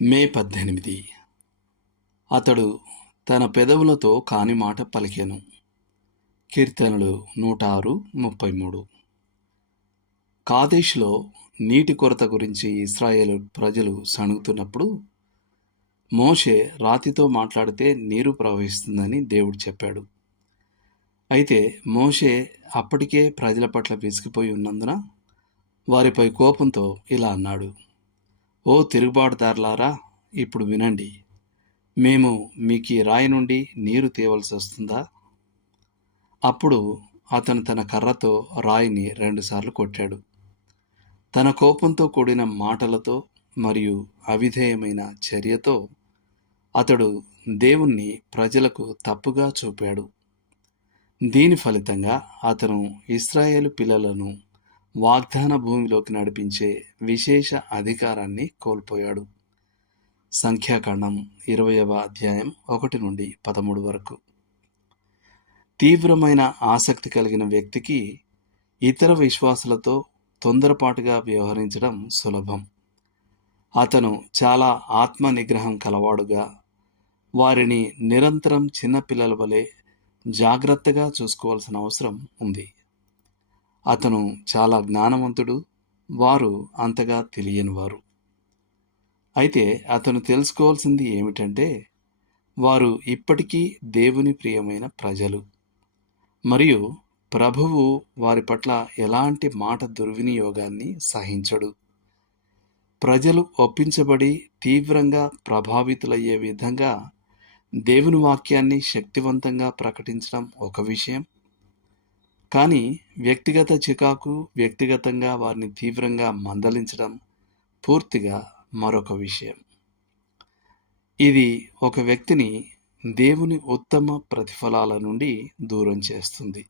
మే 18. అతడు తన పెదవులతో కాని మాట పలికెను. కీర్తనలు 106:33. కాదేష్లో నీటి కొరత గురించి ఇశ్రాయేలు ప్రజలు సణుగుతున్నప్పుడు మోషే రాతితో మాట్లాడితే నీరు ప్రవహిస్తుందని దేవుడు చెప్పాడు. అయితే మోషే అప్పటికే ప్రజల పట్ల విసిగిపోయి ఉన్నందున వారిపై కోపంతో ఇలా అన్నాడు: ఓ తిరుగుబాటుదారులారా, ఇప్పుడు వినండి. మేము మీకు ఈ రాయి నుండి నీరు తేవలసి వస్తుందా? అప్పుడు అతను తన కర్రతో రాయిని 2 సార్లు కొట్టాడు. తన కోపంతో కూడిన మాటలతో మరియు అవిధేయమైన చర్యతో అతడు దేవుణ్ణి ప్రజలకు తప్పుగా చూపాడు. దీని ఫలితంగా అతను ఇశ్రాయేలు పిల్లలను వాగ్దాన భూమిలోకి నడిపించే విశేష అధికారాన్ని కోల్పోయాడు. సంఖ్యాకాండం 20వ అధ్యాయం 1 నుండి 13 వరకు. తీవ్రమైన ఆసక్తి కలిగిన వ్యక్తికి ఇతర విశ్వాసులతో తొందరపాటుగా వ్యవహరించడం సులభం. అతను చాలా ఆత్మ నిగ్రహం కలవాడుగా, వారిని నిరంతరం చిన్నపిల్లల వలె జాగ్రత్తగా చూసుకోవాల్సిన అవసరం ఉంది. అతను చాలా జ్ఞానవంతుడు, వారు అంతగా తెలియనివారు. అయితే అతను తెలుసుకోవాల్సింది ఏమిటంటే, వారు ఇప్పటికీ దేవుని ప్రియమైన ప్రజలు మరియు ప్రభువు వారి పట్ల ఎలాంటి మాట దుర్వినియోగాన్ని సహించడు. ప్రజలు ఒప్పించబడి తీవ్రంగా ప్రభావితులయ్యే విధంగా దేవుని వాక్యాన్ని శక్తివంతంగా ప్రకటించడం ఒక విషయం, కానీ వ్యక్తిగత చికాకు, వ్యక్తిగతంగా వారిని తీవ్రంగా మందలించడం పూర్తిగా మరొక విషయం. ఇది ఒక వ్యక్తిని దేవుని ఉత్తమ ప్రతిఫలాల నుండి దూరం చేస్తుంది.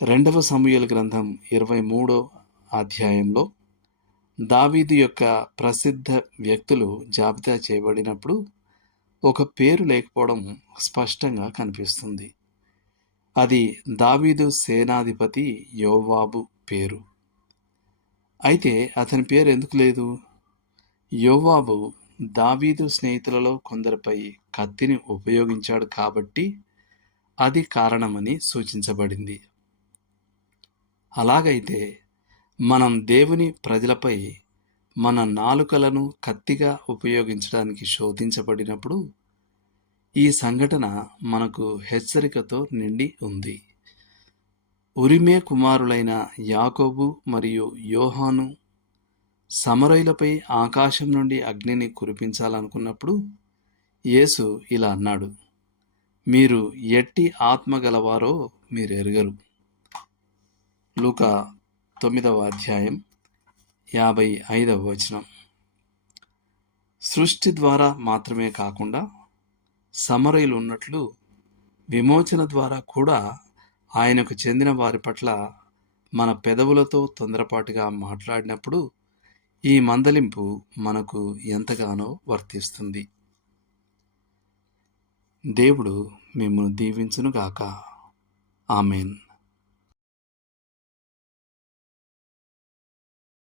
2వ సమూయేలు గ్రంథం 23వ అధ్యాయంలో దావీదు యొక్క ప్రసిద్ధ వ్యక్తులు జాబితా చేయబడినప్పుడు ఒక పేరు లేకపోవడం స్పష్టంగా కనిపిస్తుంది. అది దావీదు సేనాధిపతి యోవాబు పేరు. అయితే అతని పేరు ఎందుకు లేదు? యోవాబు దావీదు స్నేహితులలో కొందరిపై కత్తిని ఉపయోగించాడు కాబట్టి అది కారణమని సూచించబడింది. అలాగైతే మనం దేవుని ప్రజలపై మన నాలుకలను కత్తిగా ఉపయోగించడానికి శోధించబడినప్పుడు ఈ సంఘటన మనకు హెచ్చరికతో నిండి ఉంది. ఉరిమే కుమారులైన యాకోబు మరియు యోహాను సమరయులపై ఆకాశం నుండి అగ్నిని కురిపించాలనుకున్నప్పుడు యేసు ఇలా అన్నాడు: మీరు ఎట్టి ఆత్మ గలవారో మీరు ఎరుగరు. లూకా 9వ అధ్యాయం 55వ వచనం. సృష్టి ద్వారా మాత్రమే కాకుండా సమరయులు ఉన్నట్లు విమోచన ద్వారా కూడా ఆయనకు చెందిన వారి పట్ల మన పెదవులతో తొందరపాటుగా మాట్లాడినప్పుడు ఈ మందలింపు మనకు ఎంతగానో వర్తిస్తుంది. దేవుడు మిమ్మల్ని దీవించునుగాక. ఆమేన్.